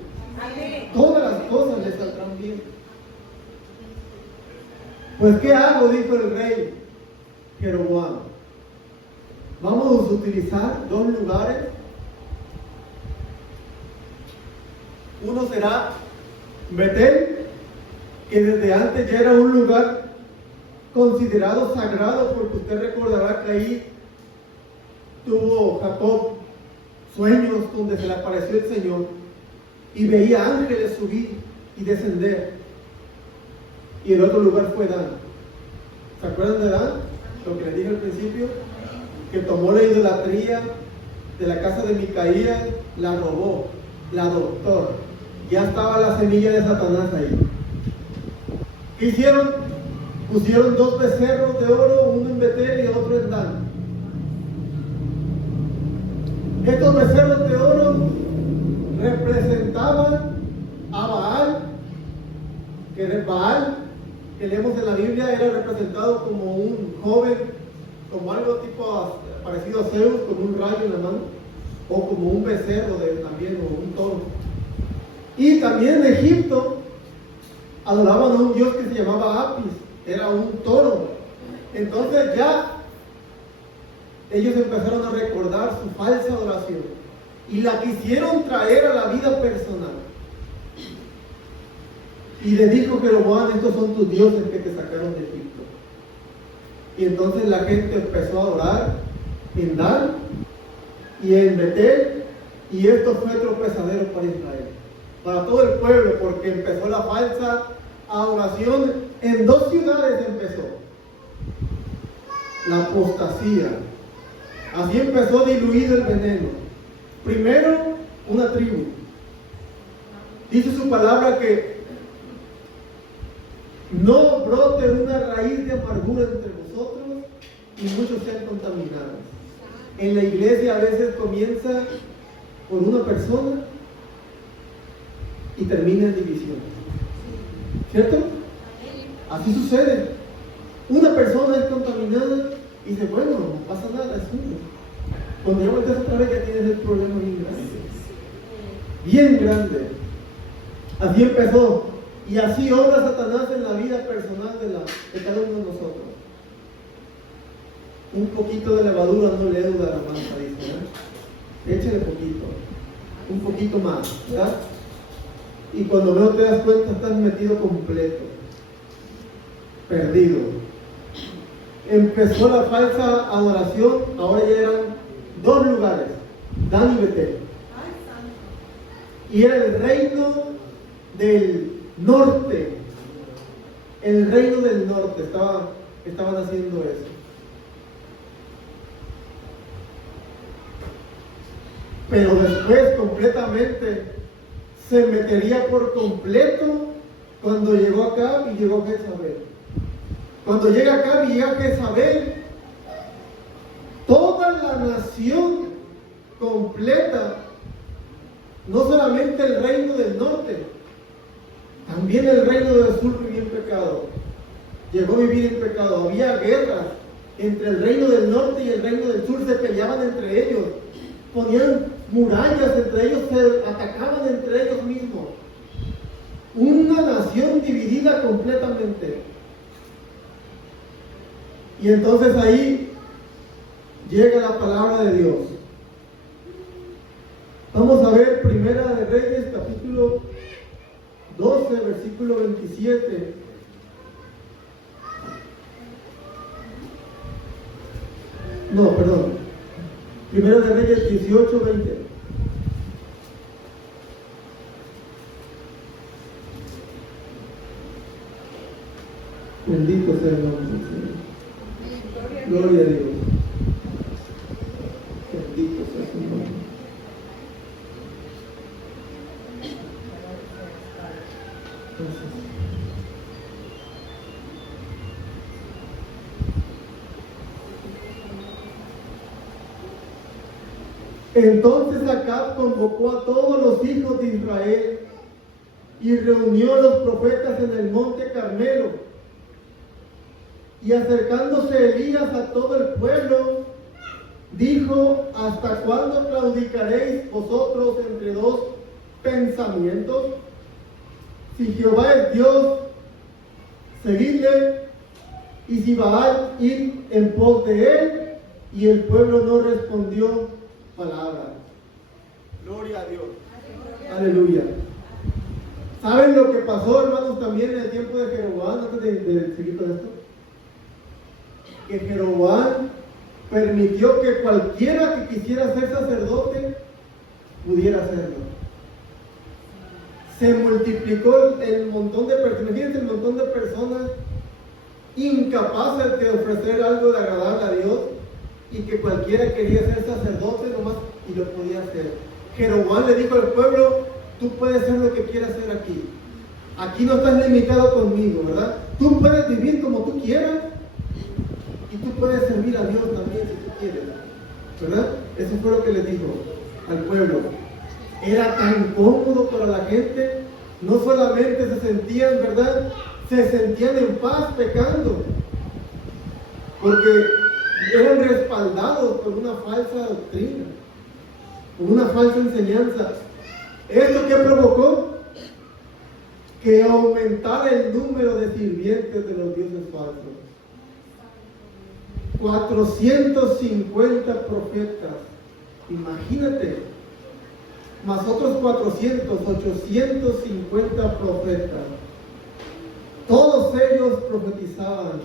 Todas las cosas le saldrán bien. Pues, ¿qué hago? Dijo el rey Jeroboam. Vamos a utilizar dos lugares. Uno será Betel, que desde antes ya era un lugar considerado sagrado, porque usted recordará que ahí tuvo Jacob sueños donde se le apareció el Señor y veía ángeles subir y descender. Y el otro lugar fue Dan. ¿Se acuerdan de Dan? Lo que les dije al principio, que tomó la idolatría de la casa de Micaías, la robó, la adoptó. Ya estaba la semilla de Satanás ahí. ¿Qué hicieron? Pusieron dos becerros de oro, uno en Betel y otro en Dan. Estos becerros de oro representaban a Baal, que era Baal, que leemos en la Biblia, era representado como un joven, como algo tipo parecido a Zeus, con un rayo en la mano, o como un becerro también, o un toro. Y también en Egipto adoraban a un dios que se llamaba Apis, era un toro. Entonces ya ellos empezaron a recordar su falsa adoración y la quisieron traer a la vida personal. Y le dijo Jeroboam: estos son tus dioses que te sacaron de Egipto. Y entonces la gente empezó a adorar en Dan y en Betel, y esto fue tropezadero para Israel, para todo el pueblo, porque empezó la falsa adoración. En dos ciudades empezó la apostasía. Así empezó diluido el veneno. Primero, una tribu. Dice su palabra que no brote una raíz de amargura entre vosotros y muchos sean contaminados. En la iglesia a veces comienza por una persona y termina en división. ¿Cierto? Así sucede. Una persona es contaminada y dice: bueno, no pasa nada, es uno. Cuando ya vuelves otra vez, ya tienes el problema bien grande. bien grande. Así empezó. Y así obra Satanás en la vida personal de cada uno de nosotros. Un poquito de levadura no leuda la masa, dice, ¿eh? Échale poquito, un poquito más, ¿verdad? Y cuando no te das cuenta estás metido completo, perdido. Empezó la falsa adoración, ahora ya eran 2 lugares, Dan y Betel. Y era el reino del norte, el reino del norte, estaban haciendo eso. Pero después completamente se metería por completo cuando llegó Acab y llegó Jezabel. Cuando llega Acab y llega Jezabel, toda la nación completa, no solamente el reino del norte, también el reino del sur vivía en pecado. Llegó a vivir en pecado. Había guerras entre el reino del norte y el reino del sur, se peleaban entre ellos. Ponían murallas entre ellos, se atacaban entre ellos mismos. Una nación dividida completamente. Y entonces ahí llega la palabra de Dios. Vamos a ver Primera de Reyes, capítulo 12, versículo 27. No, perdón. Primera de Reyes 18, 20. Bendito sea el nombre del Señor. Gloria a Dios. Bendito sea su nombre. Entonces Acab convocó a todos los hijos de Israel y reunió a los profetas en el monte Carmelo. Y acercándose Elías a todo el pueblo, dijo: ¿hasta cuándo claudicaréis vosotros entre 2 pensamientos? Si Jehová es Dios, seguidle, y si Baal, id en pos de él. Y el pueblo no respondió palabra. Gloria a Dios. Aleluya. ¿Saben lo que pasó, hermanos, también en el tiempo de Jeroboam, antes de seguir con esto? Que Jeroboam permitió que cualquiera que quisiera ser sacerdote pudiera hacerlo. Se multiplicó el montón de personas, fíjense, el montón de personas incapaces de ofrecer algo de agradable a Dios, y que cualquiera quería ser sacerdote nomás y lo podía hacer. Jeroboam le dijo al pueblo: tú puedes hacer lo que quieras hacer aquí. Aquí no estás limitado conmigo, ¿verdad? Tú puedes vivir como tú quieras y tú puedes servir a Dios también si tú quieres, ¿verdad? Eso fue lo que le dijo al pueblo. Era tan cómodo para la gente, no solamente se sentían, ¿verdad? Se sentían en paz pecando, porque eran respaldados por una falsa doctrina, por una falsa enseñanza. ¿Esto qué provocó? Que aumentara el número de sirvientes de los dioses falsos. 450 profetas, imagínate, más otros 850 profetas. Todos ellos profetizaban,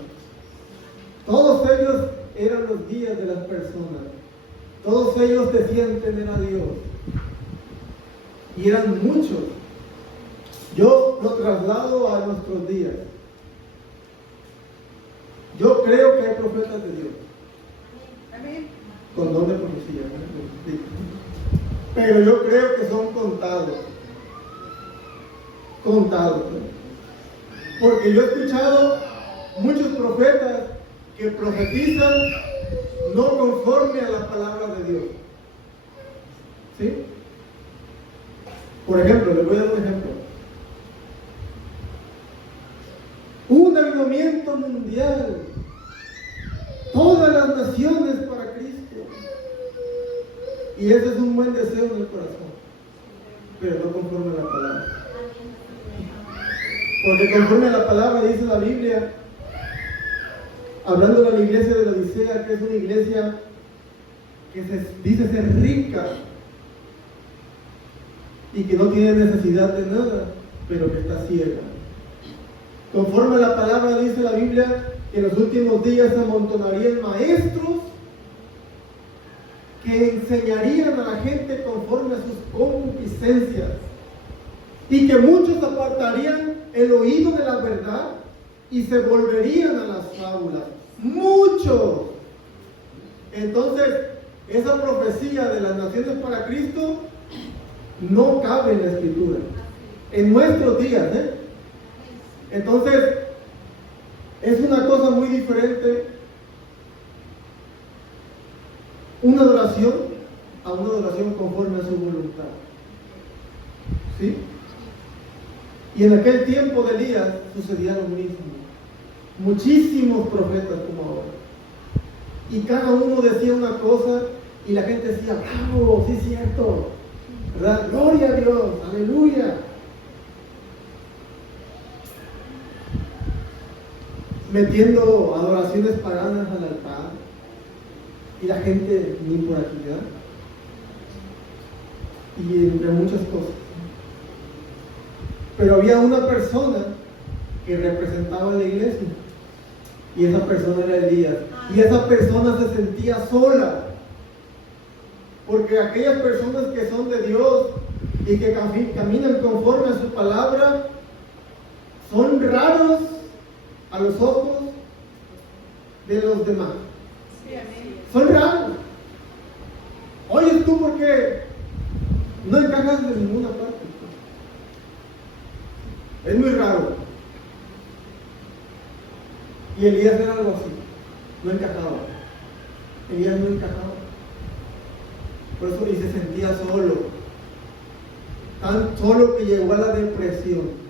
todos ellos eran los guías de las personas, todos ellos decían tener a Dios, y eran muchos. Yo lo traslado a nuestros días. Yo creo que hay profetas de Dios. Amén. Con don de profecía. Sí. Pero yo creo que son contados. Contados. Porque yo he escuchado muchos profetas que profetizan no conforme a la palabra de Dios. ¿Sí? Por ejemplo, les voy a dar un ejemplo. Un avivamiento mundial, todas las naciones para Cristo, y ese es un buen deseo en el corazón. pero no conforme a la palabra. Porque conforme a la palabra dice la Biblia, hablando de la iglesia de la Odisea, que es una iglesia que dice ser rica y que no tiene necesidad de nada, pero que está ciega. Conforme a la palabra dice la Biblia que en los últimos días se amontonarían maestros que enseñarían a la gente conforme a sus concupiscencias y que muchos apartarían el oído de la verdad y se volverían a las fábulas. Muchos. Entonces, esa profecía de las naciones para Cristo no cabe en la Escritura. En nuestros días, Entonces, es una cosa muy diferente una adoración a una adoración conforme a su voluntad. ¿Sí? Y en aquel tiempo de Elías sucedía lo mismo. Muchísimos profetas como ahora. Y cada uno decía una cosa y la gente decía, bravo, sí es cierto, ¿verdad? Gloria a Dios, aleluya. Metiendo adoraciones paganas al altar y la gente ni por aquí, ¿verdad? Y entre muchas cosas. Pero había una persona que representaba a la iglesia y esa persona era Elías, y esa persona se sentía sola, porque aquellas personas que son de Dios y que caminan conforme a su palabra son raros a los ojos de los demás. Son raros. Oye, tú, ¿por qué no encajas de ninguna parte? Es muy raro. Y Elías era algo así. No encajaba. Elías no encajaba. Por eso y se sentía solo. Tan solo que llegó a la depresión.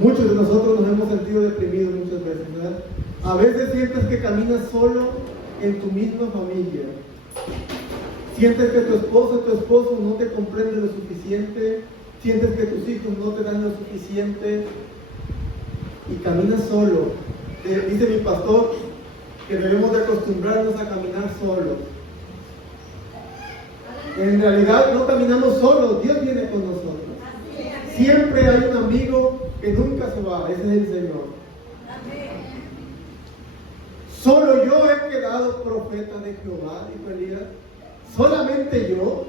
Muchos de nosotros nos hemos sentido deprimidos muchas veces, ¿verdad? A veces sientes que caminas solo en tu misma familia. Sientes que tu esposo o tu esposo no te comprende lo suficiente. Sientes que tus hijos no te dan lo suficiente. Y caminas solo. Dice mi pastor que debemos de acostumbrarnos a caminar solos. En realidad no caminamos solos, Dios viene con nosotros. Siempre hay un amigo que nunca se va, ese es el Señor. Solo yo he quedado profeta de Jehová, dijo Elías. Solamente yo.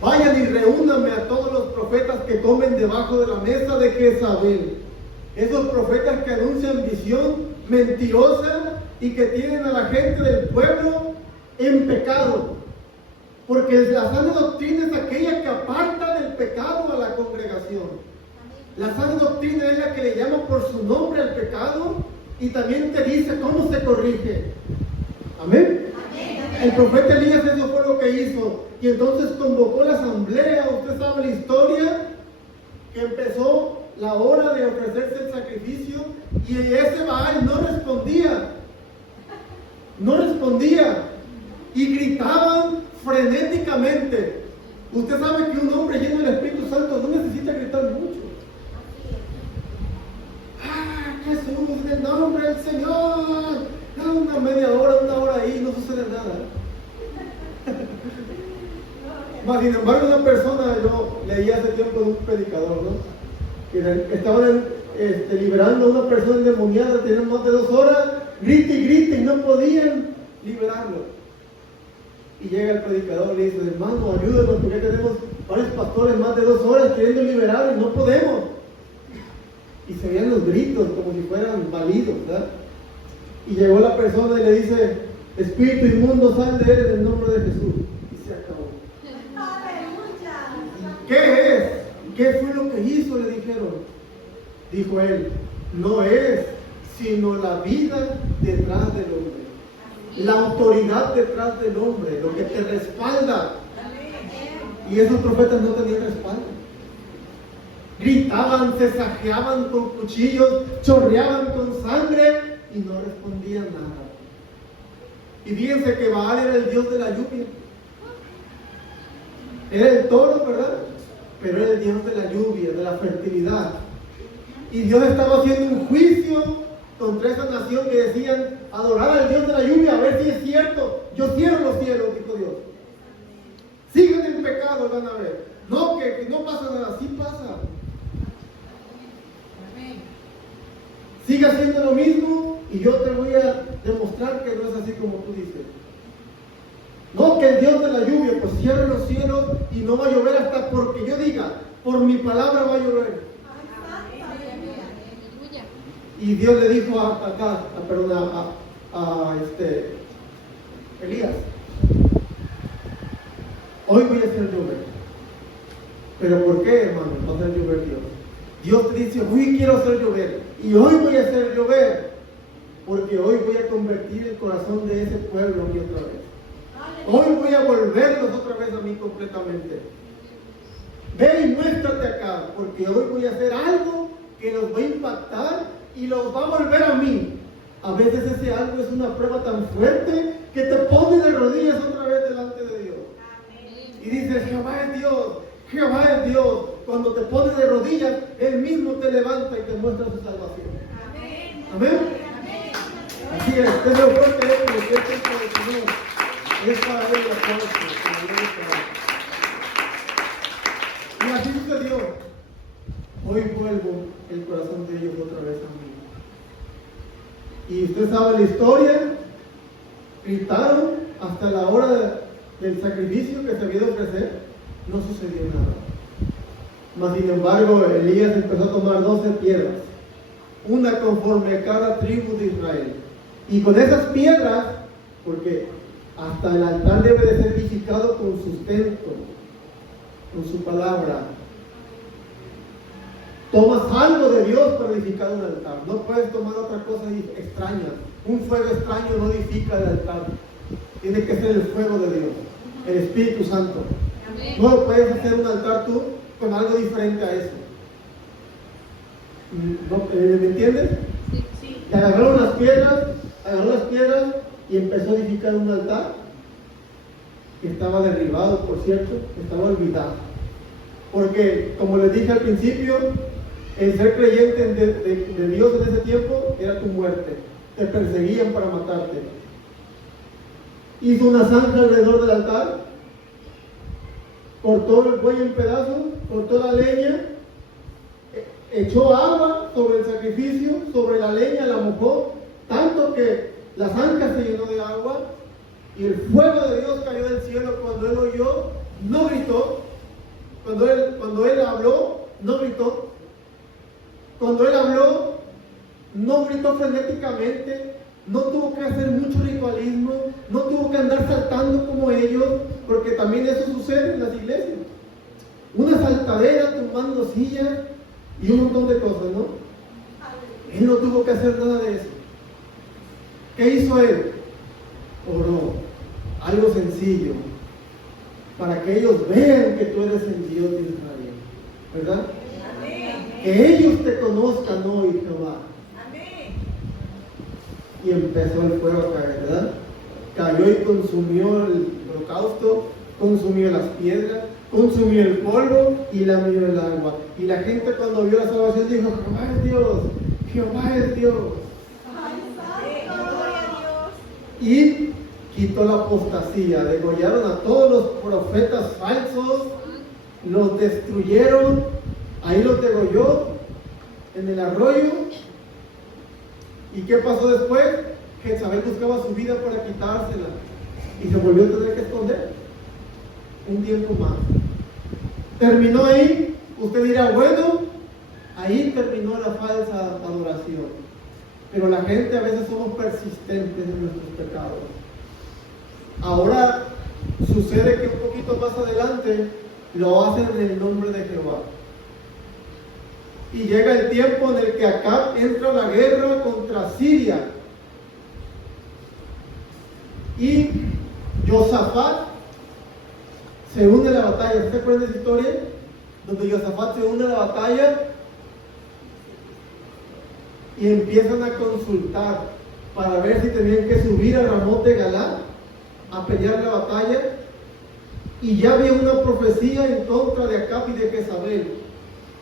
Vayan y reúnanme a todos los profetas que comen debajo de la mesa de Jezabel. Esos profetas que anuncian visión mentirosa y que tienen a la gente del pueblo en pecado. Porque la sana doctrina es aquella que aparta del pecado a la congregación. La sana doctrina es la que le llama por su nombre al pecado y también te dice cómo se corrige. Amén. El profeta Elías eso fue lo que hizo. Y entonces convocó la asamblea. Usted sabe la historia, que empezó la hora de ofrecerse el sacrificio y ese Baal no respondía. No respondía. Y gritaban frenéticamente. Usted sabe que un hombre lleno del Espíritu Santo no necesita gritar mucho. ¡Ah, Jesús, en el nombre del Señor! Una media hora, una hora ahí, no sucede nada. Mas, sin embargo, una persona, yo leí hace tiempo de un predicador, ¿no? Que estaban liberando a una persona endemoniada, tenían más de 2 horas, grite y grite, y no podían liberarlo. Y llega el predicador y le dice, hermano, ayúdenos, porque tenemos varios pastores más de 2 horas queriendo liberar y no podemos. Y se veían los gritos como si fueran válidos, ¿verdad? Y llegó la persona y le dice, espíritu inmundo, sal de él en el nombre de Jesús. Y se acabó. ¿Qué es? ¿Qué fue lo que hizo? Le dijeron. Dijo él, no es sino la vida detrás del hombre, la autoridad detrás del hombre, lo que te respalda. Y esos profetas no tenían respaldo. Gritaban, se sajeaban con cuchillos, chorreaban con sangre y no respondían nada. Y fíjense que Baal era el dios de la lluvia. Era el toro, ¿verdad? Pero era el Dios de la lluvia, de la fertilidad. Y Dios estaba haciendo un juicio contra esa nación que decían adorar al Dios de la lluvia, a ver si es cierto. Yo cierro los cielos, dijo Dios. Sigan en pecado, van a ver. No, que no pasa nada, sí pasa. Sigue haciendo lo mismo y yo te voy a demostrar que no es así como tú dices. No, que el Dios de la lluvia, pues cierre los cielos y no va a llover hasta porque yo diga, por mi palabra va a llover. Y Dios le dijo a Elías, hoy voy a hacer llover. ¿Pero por qué, hermano? Va a hacer llover Dios. Dios te dice, hoy quiero hacer llover. Y hoy voy a hacer llover. Porque hoy voy a convertir el corazón de ese pueblo a mí otra vez. Hoy voy a volverlos otra vez a mí completamente. Ve y muéstrate acá. Porque hoy voy a hacer algo que los va a impactar y los va a volver a mí. A veces ese algo es una prueba tan fuerte que te pone de rodillas otra vez delante de Dios. Y dices, Jehová es Dios. Jehová es Dios. Cuando te pones de rodillas, Él mismo te levanta y te muestra su salvación. Amén. Amén. Así es. Tenlo fuerte, que es el tiempo del Señor. Es para Él la fuerza. Y así sucedió. Hoy vuelvo el corazón de ellos otra vez a mí. Y usted sabe la historia. Gritaron hasta la hora del sacrificio que se había de ofrecer. No sucedió nada. Mas sin embargo, Elías empezó a tomar 12 piedras, una conforme a cada tribu de Israel. Y con esas piedras, porque hasta el altar debe de ser edificado con sustento, con su palabra. Tomas algo de Dios para edificar un altar. No puedes tomar otra cosa extraña. Un fuego extraño no edifica el altar. Tiene que ser el fuego de Dios, el Espíritu Santo. No puedes hacer un altar tú con algo diferente a eso. ¿Me entiendes? Sí. Agarró las piedras y empezó a edificar un altar que estaba derribado, por cierto, estaba olvidado. Porque, como les dije al principio, el ser creyente de Dios en ese tiempo era tu muerte. Te perseguían para matarte. Hizo una zanja alrededor del altar, cortó el buey en pedazos, cortó la leña, echó agua sobre el sacrificio, sobre la leña, la mojó, tanto que la zanja se llenó de agua y el fuego de Dios cayó del cielo. Cuando él oyó, no gritó. Cuando él habló, no gritó. Cuando él habló, no gritó frenéticamente. No tuvo que hacer mucho ritualismo, no tuvo que andar saltando como ellos, porque también eso sucede en las iglesias. Una saltadera, tumbando sillas y un montón de cosas, ¿no? Él no tuvo que hacer nada de eso. ¿Qué hizo él? Oró. Algo sencillo. Para que ellos vean que tú eres el Dios de Israel. ¿Verdad? Que ellos te conozcan hoy, Jehová. Y empezó el fuego a caer, ¿verdad? Cayó y consumió el holocausto, consumió las piedras, consumió el polvo y lamió el agua. Y la gente cuando vio la salvación dijo, Jehová es Dios, Jehová es Dios. Y quitó la apostasía, degollaron a todos los profetas falsos, los destruyeron, ahí los degolló en el arroyo. ¿Y qué pasó después? Jezabel buscaba su vida para quitársela y se volvió a tener que esconder un tiempo más. Terminó ahí. Usted dirá, bueno, ahí terminó la falsa adoración. Pero la gente a veces somos persistentes en nuestros pecados. Ahora sucede que un poquito más adelante lo hacen en el nombre de Jehová. Y llega el tiempo en el que Acab entra a la guerra contra Siria. Y Josafat se une a la batalla. ¿Se acuerdan de esa historia? Donde Josafat se une a la batalla y empiezan a consultar para ver si tenían que subir a Ramot de Galad a pelear la batalla. Y ya había una profecía en contra de Acab y de Jezabel.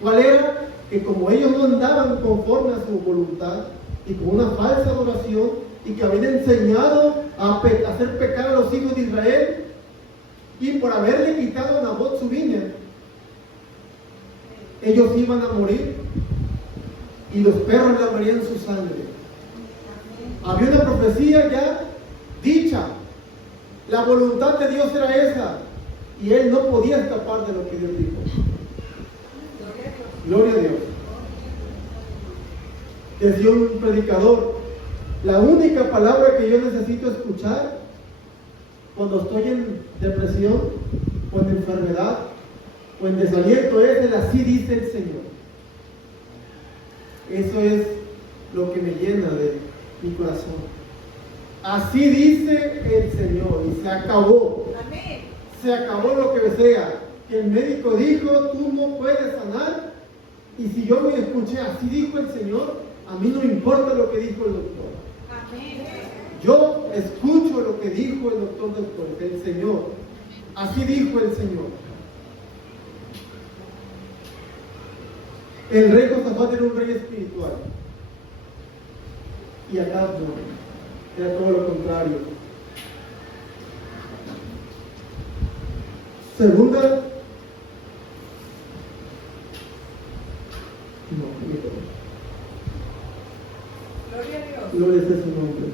¿Cuál era? Que como ellos no andaban conforme a su voluntad y con una falsa adoración, y que habían enseñado a hacer pecar a los hijos de Israel, y por haberle quitado a Nabot su viña, ellos iban a morir y los perros lavarían su sangre. Había una profecía ya dicha. La voluntad de Dios era esa, y él no podía escapar de lo que Dios dijo. Gloria a Dios. Decía un predicador: la única palabra que yo necesito escuchar cuando estoy en depresión o en enfermedad o en desaliento es el así dice el Señor. Eso es lo que me llena de mi corazón. Así dice el Señor, y se acabó. Amén. Se acabó lo que sea. Que el médico dijo, tú no puedes sanar, y si yo me escuché, así dijo el Señor, a mí no me importa lo que dijo el doctor. Amén. Yo escucho lo que dijo el doctor, el Señor. Así dijo el Señor. El rey Josafat era un rey espiritual, y Acab no, era todo lo contrario. Segunda, no, Gloria a Dios. gloria sea su nombre.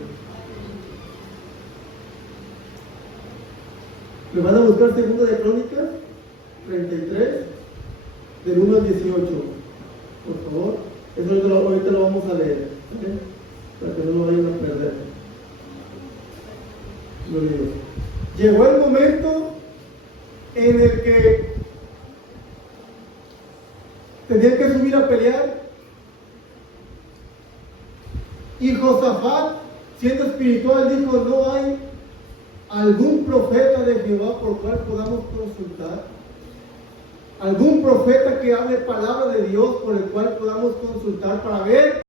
Me van a buscar segunda de Crónicas 33, del 1 al 18. Por favor, eso ahorita lo vamos a leer, ¿okay? Para que no lo vayan a perder. Gloria a Dios. Llegó el momento en el que tenían que subir a pelear, y Josafat, siendo espiritual, dijo: no hay algún profeta de Jehová por cual podamos consultar, algún profeta que hable palabra de Dios por el cual podamos consultar para ver